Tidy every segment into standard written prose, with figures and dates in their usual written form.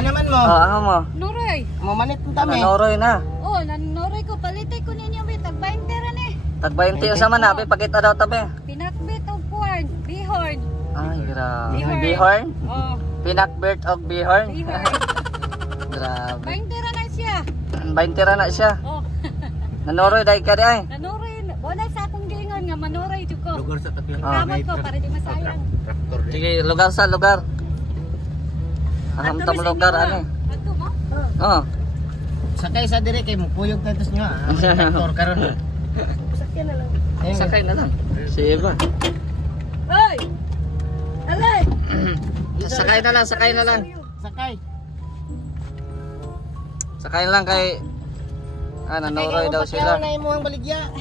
naman mo? Oh, ano mo? Nuroy. Mamanit mo kami. Nanoroy na. Oh, nanuroy ko. Palitay ko ninyo, may tag-20 eh. Tag 20 sa man, pakita daw tabi. Pinakbit og corn. Bihorn. Ay, grabe. Bihorn. Bihorn? Oh, Pinakbert og bihorn? bihorn. Grabe. 20 na siya. 20 ra na siya. Oh, Nanoroy dahil ka di ay. nanuroy. Wala sa akong giingon nga manuroy jud ko. Lugar sa tatlo. Kamot ko para di masayang. Sige, lugar sa lugar. Aham Ato tam ba sa lugar inyo, ano. Ato mo? Oh. Sakay sa dire kay mo puyog tatos nyo. Traktor karon. Sakyan na lang. Sakay na lang. Si Eva. Hoy! Alay! Sakay na lang, sakay na lang. Sakay. Sakay na lang kay nanoroy daw sila. Na imo ang baligya.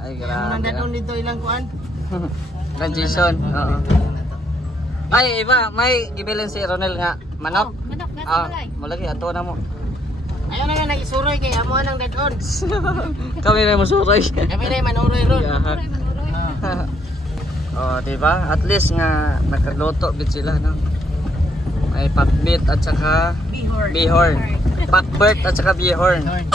Ay, Mo nang grabe. danon dito ilang kuan. Jason. Oo. Ay, Eva, may gibilin si Ronel nga manok. Manok na sa Ah, balay. malagi ato na mo. Ayaw na nga nagisuroy kay amo nang danon. Kami na musuroy. Kami ray manuroy ron. Manuroy, manuroy. Oh, di ba? At least nga nagluto bit sila, no. May pakbit at saka Bihorn. bihorn. Pakbert at saka bihorn. Bihorn.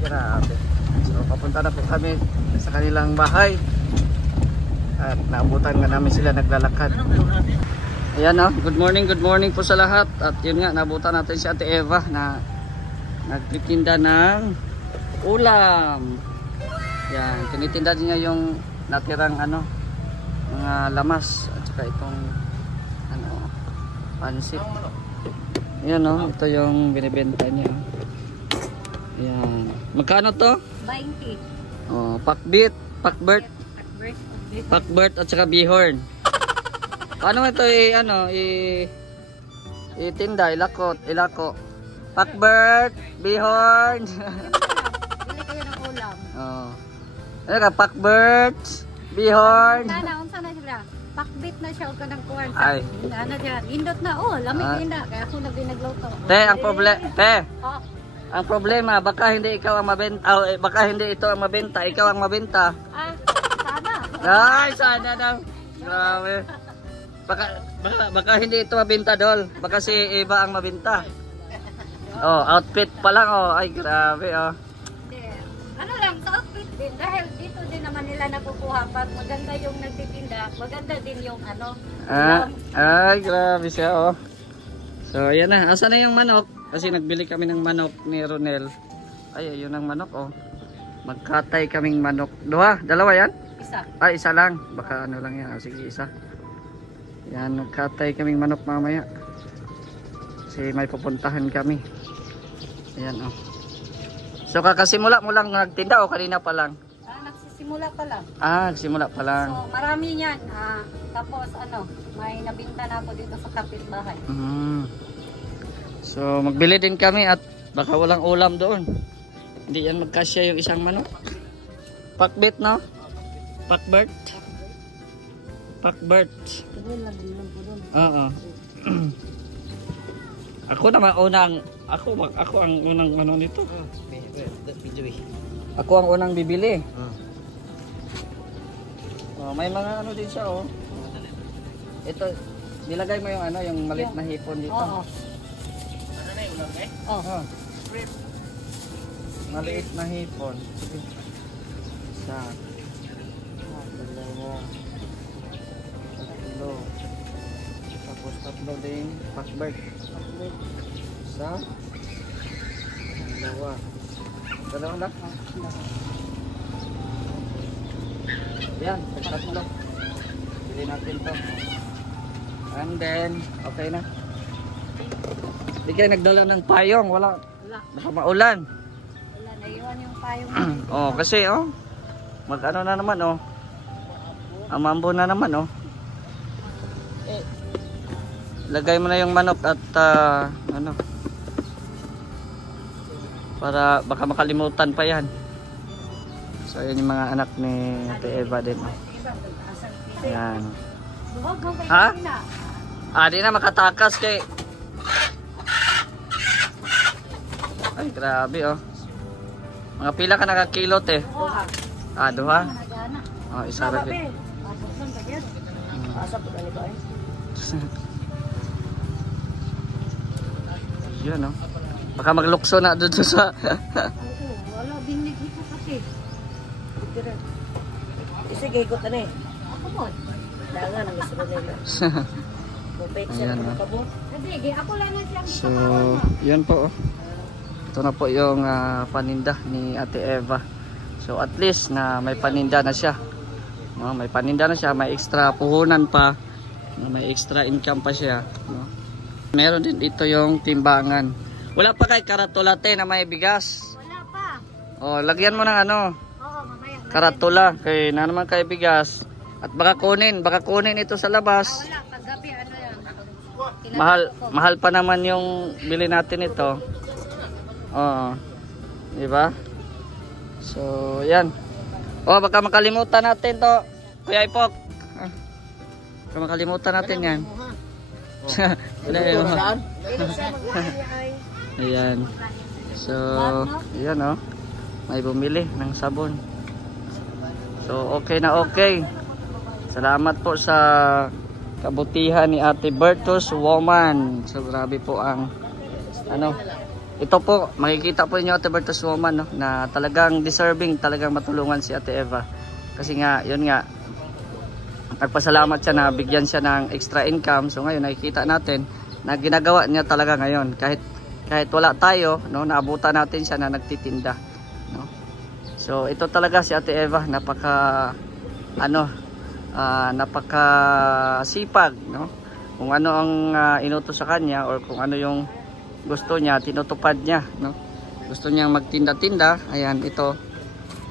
Grabe. So papunta na po kami sa kanilang bahay. At naabutan nga namin sila naglalakad. Ayan, no. Good morning po sa lahat. At yun nga, naabutan natin si Ate Eva na nagtitinda ng ulam. Yan, tinitinda niya yung natirang mga lamas at saka itong pansit. Ayan, no, ito yung binibenta niya. Ayan. Magkano to? 20. Oh, pakbit, pakbert, pakbert at saka bihorn. Paano ito itinda, ilako. Pakbert, bihorn. Bili kayo ng ulam. Oh. Ano ka, pakbert, bihorn. Unsa na sila? Pakbit na siya o kanang kuwan. Ay. Ano dyan? Indot na. Oh, lamig na. Kaya ako nagluto. Oh, Ang problema, baka hindi ikaw ang mabenta, baka hindi ito ang mabenta, ikaw ang mabenta. sana. Ay, sana daw. Grabe. Baka hindi ito mabenta, Dol. Baka si Eva ang mabenta. Oh, outfit pa lang, oh. Ay, grabe, oh. Ano lang, sa outfit din. Dahil dito din naman nila nakukuha. Pag maganda yung nagtitinda, maganda din yung Ay, grabe siya, oh. So, ayan na. Asa na yung manok? Kasi nagbili kami ng manok ni Ronel. Ay, ayun ang manok, oh. Magkatay kaming manok. Dalawa yan? isa. Ay, isa lang. Baka ano lang yan. Sige, isa. Yan, magkatay kaming manok mamaya. Kasi may pupuntahan kami. Ayan, oh. So, kakasimula mo lang nagtinda o kanina pa lang? Nagsisimula pa lang. Nagsimula pa lang. So, marami yan. Tapos, may nabinta na ako dito sa kapitbahay. So, magbili din kami at baka walang ulam doon. Hindi yan magkasya yung isang manok. Pakbit, no? Pakbert. Pakbert. Oo. Ako ang unang nito. Ako ang unang bibili. Oh, may mga din siya, oh. Ito, nilagay mo yung yung maliit na hipon dito. Oo. Oh. Maliit na hipon. Isa. Dalawa. Tatlo. Tapos tatlo din pakbert. Isa. Dalawa lang. Yan, tatlo. Pili natin to. And then, okay na. Hindi kayo nagdala ng payong, wala. Baka maulan. Wala, naiwan yung payong. Oh, kasi mag-ano na naman, amambo na naman, lagay mo na yung manok at para baka makalimutan pa yan. So yun yung mga anak ni Ate Eva din, ayan. Ha? Di na makatakas kay. Ay, grabe, mga pila ka nakakilot, duha. Oh, isa ra gid. Yan, no? Baka maglukso na doon sa... Oo, wala binig ko kasi. Sige, ikot na eh. Ako mo. Dangan ang gusto nila. Mupait siya Ayan, ng no? kabo. Sige, ako lang na siyang So, kapawan. yan po. Ito na po yung paninda ni Ate Eva. So, at least na may paninda na siya. No, may paninda na siya, may extra puhunan pa. No, may extra income pa siya. No? Meron din dito yung timbangan. Wala pa kay karatulate na may bigas. Wala pa. O, lagyan mo ng ano, Oo, mamaya. karatula. Kay na naman kay bigas. At baka kunin ito sa labas. Wala, paggabi ano yan. Mahal pa naman yung bili natin ito. Oo. Di ba? So, yan. Oh, baka makalimutan natin to. Kuya Ipok. Baka makalimutan natin yan. Ayan. So, yan oh. May bumili ng sabon. So, okay na okay. Salamat po sa kabutihan ni Ate Bertus Woman. So, grabe po ang ano. Ito po, makikita po niyo Ate Bertus Woman, no, na talagang deserving, talagang matulungan si Ate Eva. Kasi nga, yun nga, nagpasalamat siya na bigyan siya ng extra income. So ngayon nakikita natin na ginagawa niya talaga ngayon. Kahit wala tayo, no, naabutan natin siya na nagtitinda. No? So ito talaga si Ate Eva, napaka sipag, no? Kung ano ang inutos sa kanya or kung ano yung gusto niya, tinutupad niya, no? Gusto niyang magtinda-tinda. Ayan, ito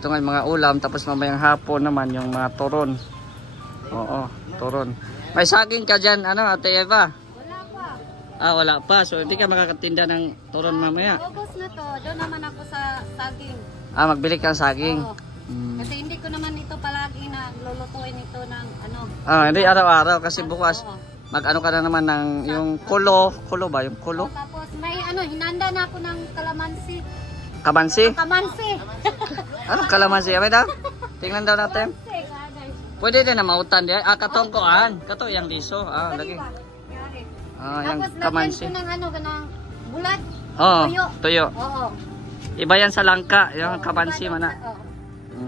nga yung mga ulam, tapos mamayang hapon naman yung mga turon. Oo, turon. May saging ka dyan, ano, Ate Eva? Wala pa. Ah, wala pa. So hindi ka makakatinda ng turon mamaya. August na to, doon naman ako sa saging. Ah, magbili ka ng saging. Oo. Kasi hindi ko naman ito palagi na lulutuin ito ng ano. Ah, hindi araw-araw kasi bukas Oo. mag-ano ka na naman ng yung kulo ba? Yung kulo? Tapos may ano, hinanda na ako ng kalamansi. Kamansi? Kamansi. Anong kalamansi? Abay daw? Tingnan daw natin. Kamansi, guys. Pwede din na mautan di. Ah, katongkoan. Kato yang liso. Ah, lagi. Yari. Ah, yang Tapos lagyan kamansi. ko ng ano, ng bulat. Oh, Tuyo. tuyo. Oo. Iba yan sa langka, yung Oo, kamansi iba mana. yung- oo.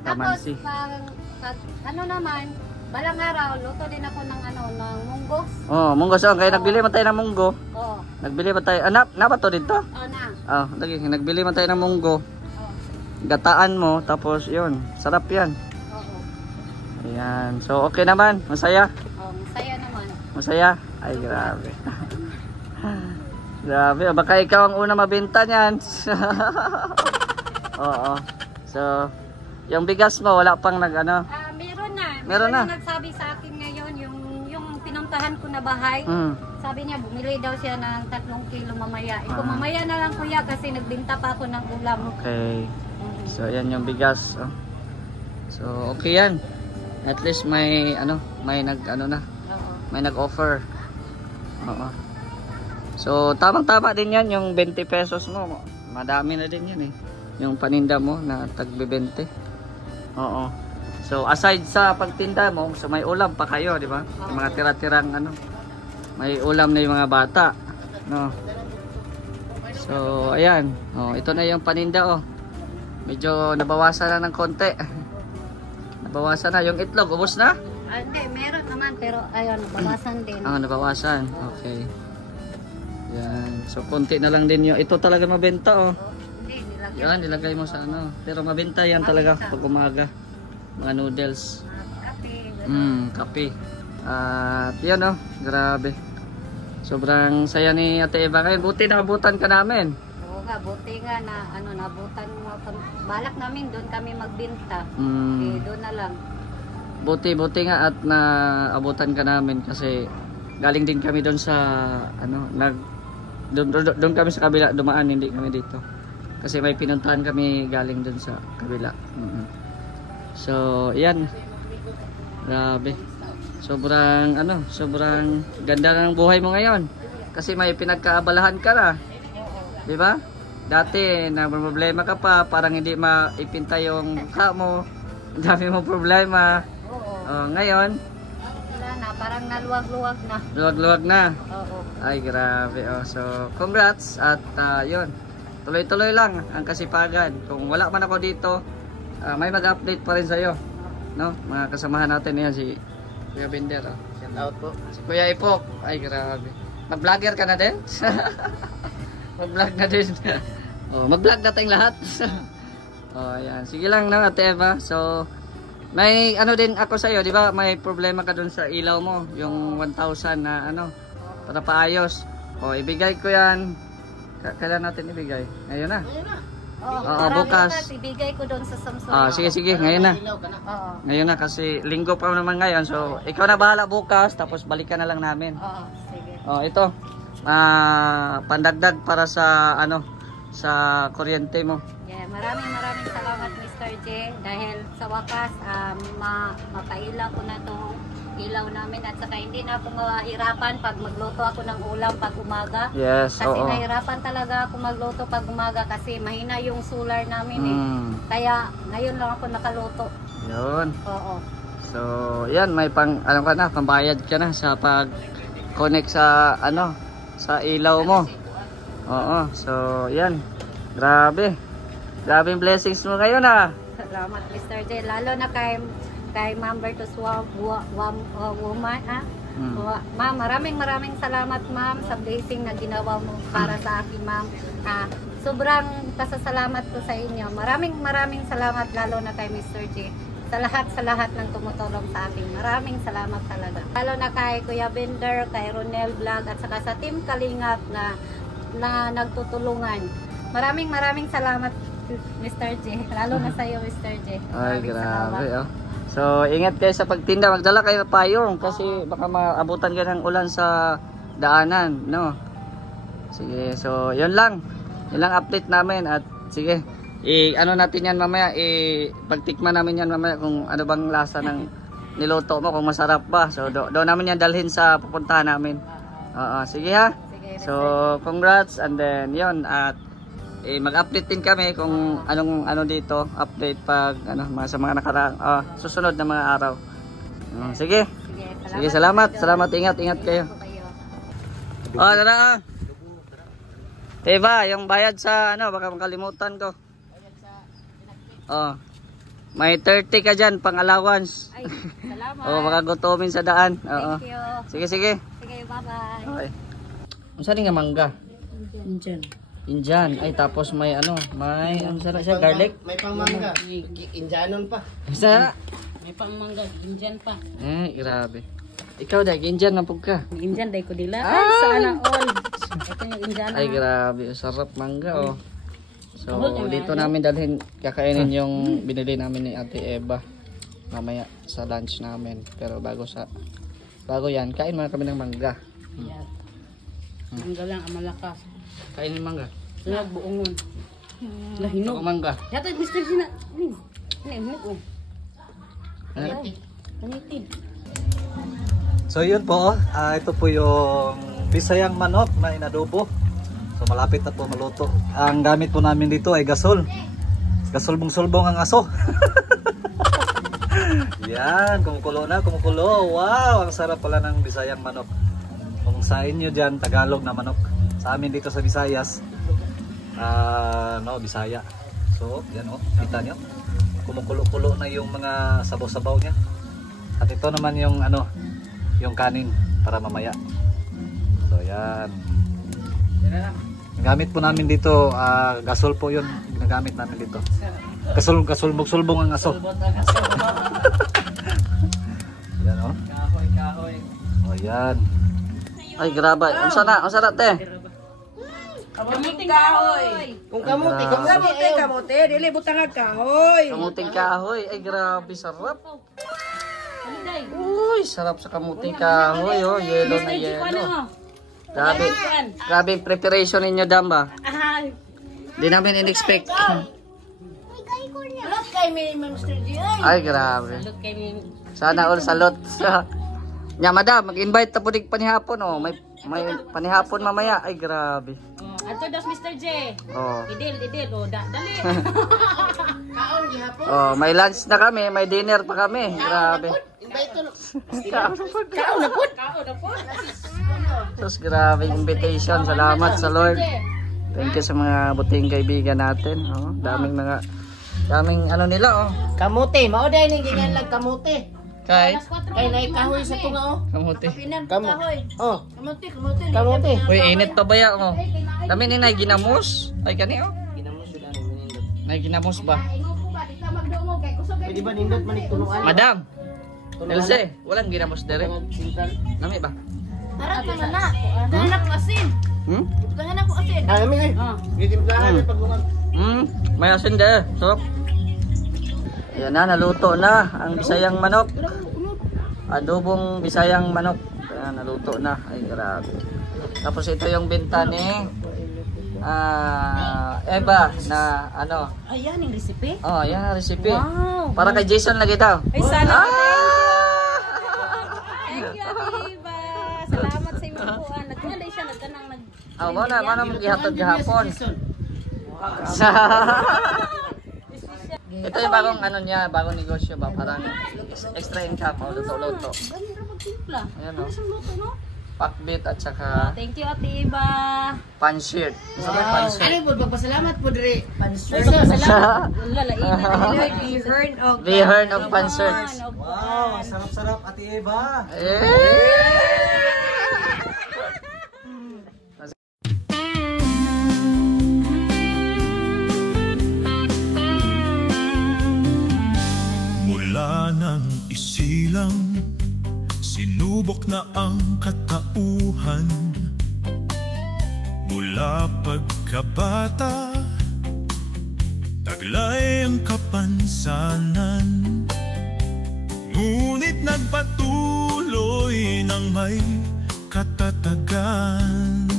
Kamansi. Tapos pag ano naman, balang araw, luto din ako ng ano, ng munggos. Oh, munggo so kaya nagbili man tayo ng munggo. Oo. Nagbili man tayo. Anak, napa to dito? Oo na. Ah, lagi nagbili man tayo ng munggo. Oo. Gataan mo tapos 'yun. Sarap 'yan. Oo. Ayan. So okay naman, masaya. Oo, masaya naman. Masaya. Ay grabe. Grabe, baka ikaw ang una mabenta niyan. Oo. So, yung bigas mo wala pang nag-ano. Meron na. Meron na. Nagsabi sa akin ngayon, yung pinuntahan ko na bahay, sabi niya, bumili daw siya ng 3 kilo mamaya. Ito mamaya na lang kuya kasi nagbinta pa ako ng ulam. Okay. So, yan yung bigas. Oh. So, okay yan. At least may ano, may nag-ano na. Oo. May nag-offer. Oo. So, tamang-tama din yan yung 20 pesos mo. Madami na din yan eh. Yung paninda mo na tagbe-20. Oo. So, aside sa pagtinda mo, so may ulam pa kayo, di ba? Yung mga tira-tirang ano. May ulam na yung mga bata. No. So, ayan. Oh, ito na yung paninda oh. Medyo nabawasan na ng konti. Nabawasan na. Yung itlog, ubos na? Hindi, meron naman pero ayun, bawasan din. Ah, nabawasan. Okay. Yan. So, konti na lang din yung... Ito talaga mabenta oh. Hindi, nilagyan. Yan, nilagay mo sa ano. Pero mabenta yan talaga pag umaga. Mga noodles. Kape. Kape. At yan oh. Grabe. Sobrang saya ni Ate Eva. Kaya buti naabutan ka namin. Oo nga, buti nga na ano, nabutan mo. Balak namin doon kami magbinta. Eh, doon na lang. Buti nga at naabutan ka namin kasi galing din kami doon sa ano, doon kami sa kabila dumaan, hindi kami dito. Kasi may pinuntahan kami galing doon sa kabila. So, yan. Grabe. Sobrang ganda na ng buhay mo ngayon. Kasi may pinagkaabalahan ka na. 'Di ba? Dati problema ka pa, parang hindi maipinta yung mukha mo. Ang dami mo problema. Oo. Ngayon, Wala na, parang naluwag-luwag na. Luwag-luwag na. Oo. Ay, grabe. Oh. So, congrats. At yun, tuloy-tuloy lang ang kasipagan. Kung wala man ako dito, may mag-update pa rin sa'yo. No? Mga kasamahan natin yan, si Kuya Binder. Oh. Shout out po. Si Kuya Ipok. Ay, grabe. Mag-vlogger ka na din? Mag-vlog na din. Oh, mag-vlog na tayong lahat. Oh, ayan. Sige lang na, Ate Eva. So, may ano din ako sa'yo, di ba? May problema ka dun sa ilaw mo. Yung 1,000 na ano, para paayos. O, ibigay ko yan. Kailan natin ibigay? Ngayon na. Oo, bukas. Ibigay ko doon sa Samsung. Sige. Ngayon na. Oo. Ngayon na kasi linggo pa naman ngayon. So, ikaw na bahala bukas. Tapos balikan na lang namin. Oo, sige. Oh, ito. Pandagdag para sa ano, sa kuryente mo. Yeah, maraming salamat Mr. J dahil sa wakas mapailaw ko na tong ilaw namin at saka hindi na ako mahirapan pag magluto ako ng ulam pag umaga. Yes, kasi oo. nahirapan talaga ako magluto pag umaga kasi mahina yung solar namin Kaya ngayon lang ako nakaluto. Yun. Oo. So, yan, may ano ka na, pambayad ka na sa pag-connect sa ano, sa ilaw mo. Oo, so yan. Grabe. Grabe yung blessings mo ngayon Salamat Mr. J. Lalo na kay Ma'am Bertus woman. Ma'am, maraming salamat ma'am sa blessing na ginawa mo para sa akin ma'am. Sobrang pasasalamat ko sa inyo. Maraming salamat lalo na kay Mr. J. Sa lahat ng tumutulong sa akin. Maraming salamat talaga. Lalo na kay Kuya Binder, kay Ronel Vlog at saka sa Team Kalingap na nagtutulungan. Maraming salamat Mr. J. Lalo na sa iyo Mr. J. Ay, grabe oh. So, ingat kayo sa pagtinda. Magdala kayo ng payong kasi baka maabutan ka ng ulan sa daanan, no? Sige, so, yun lang. Yun lang update namin at sige, ano natin yan mamaya, pagtikman namin yan mamaya kung ano bang lasa ng niluto mo, kung masarap ba. So, doon namin yan dalhin sa pupuntahan namin. Sige ha? Sige, so, congrats and then yun at mag-update din kami kung anong dito, update pag sa mga nakaraang susunod na mga araw. Sige. Sige, salamat. Ingat kayo. Tara. Eva, yung bayad sa baka makalimutan ko. May 30 ka diyan pang allowance. Ay, salamat. Baka gutumin sa daan. Thank you. Sige. Sige, bye-bye. Okay. Saan nga mangga? Indian. Ay, tapos may may sarap siya, garlic. May pangmangga. Indianon pa. Isa. May pangmangga, Indian pa. Grabe. Ikaw dahil Indian na pug ka. Indian dahil ko dila. Ay, sana all. Ito yung Indian. Ay, grabe. Sarap mangga, oh. So, dito namin dalhin, kakainin yung binili namin ni Ate Eva. Mamaya sa lunch namin. Pero bago yan, kain muna kami ng mangga. Mangga lang, ang malakas. Kainin mangga. Sunag buongon. Lahinog. Ako mangga. Yata, Mr. Gina. Hinog ko. Panitin. So yun po, ito po yung Bisayang manok na inadobo. So malapit na po maluto. Ang gamit po namin dito ay gasol. Gasulbong-sulbong ang aso. Yan, kumukulo na, kumukulo. Wow, ang sarap pala ng Bisayang manok. Kung sa inyo dyan, Tagalog na manok. Sa amin dito sa Visayas, Bisaya. So, yan kita nyo. Kumukulo-kulo na yung mga sabaw-sabaw niya. At ito naman yung yung kanin para mamaya. So, yan. Ang gamit po namin dito, gasol po yun. Ginagamit namin dito. Gasulbog-sulbong ang aso. Yan Kahoy. Yan. Ay, grabe. Ang sana te. Kamuting kahoy. Kung kamuti, Kamuti, dili butangag kahoy. Kamuting kahoy. Ay, grabe, sarap. Uy, sarap sa kamuting kahoy, oh. Yellow na yellow. Grabe yung preparation ninyo, Damba. Di namin in-expect. Lot kay mi Mr. G. Ay, grabe. Sana all salot. Nya, madam, mag-invite ta pudig panihapon, oh. May panihapon mamaya. Ay, grabe. Ato das Mr. J. Oh. Idil, dali. kaon gihapon. Oh, may lunch na kami, may dinner pa kami. Grabe. Invite to. Kao na put. Sus, grabe invitation. Salamat sa Lord. Thank you sa mga buting kaibigan natin. Oh, daming ano nila oh. Kamuti, mao day ning gingan lang kamuti. Kay Kay nay kahoy sa tunga oh. kamuti. Oh, Kamote. kamuti. Uy, init pa ba ya oh? Dami ni nay ginamos. Ay kani oh. Nay ginamos ba? Pwede ba nindot man itunuan? Madam. Elsie, walang ginamos dere. Nami ba? Harap naman na. Tangan ko asin. Tangan ko asin. Ah, kami ay. Gitimplahan pag lungan. May asin dere. So. Ayan na, naluto na ang Bisayang manok. Adobong Bisayang manok. Ayan, naluto na. Ay, grabe. Tapos ito yung binta ni Eva na ano. Ayan yung recipe. Oh, ayan ang recipe. Wow. Para kay Jason lagi daw. Ay, sana. Thank you, Ate Eva. Salamat sa imong buwan. Nagkanday siya, nagkanang Mana mo gihatod gahapon. Ito yung bagong ano niya, bagong negosyo ba? Parang extra income, luto-luto. Ayan o. Pakbit at saka Thank you, Ate Eva. panshirt. Gusto mo yung panshirt? Ano po, pagpasalamat po dre. Salamat. Lalain na. Bihern of panshirts. Wow, sarap-sarap Ate Eva. Mula nang isilang, sinubok na ang katauhan. Mula pagkabata, taglay ang kapansanan. Ngunit nagpatuloy ng may katatagan.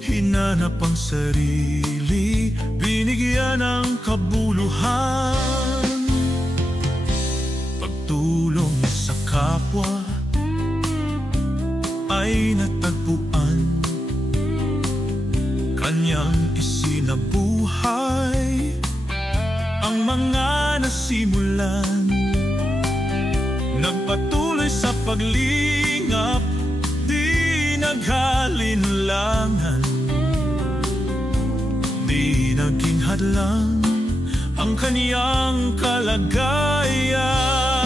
Hinanap ang sarili, binigyan ng kabuluhan. Pagtulong sa kapwa ay natagpuan. Kanyang isinabuhay ang mga nasimulan. Nagpatuloy sa paglingap, di naghalinlangan. Di naging hadlang ang kaniyang kalagayan.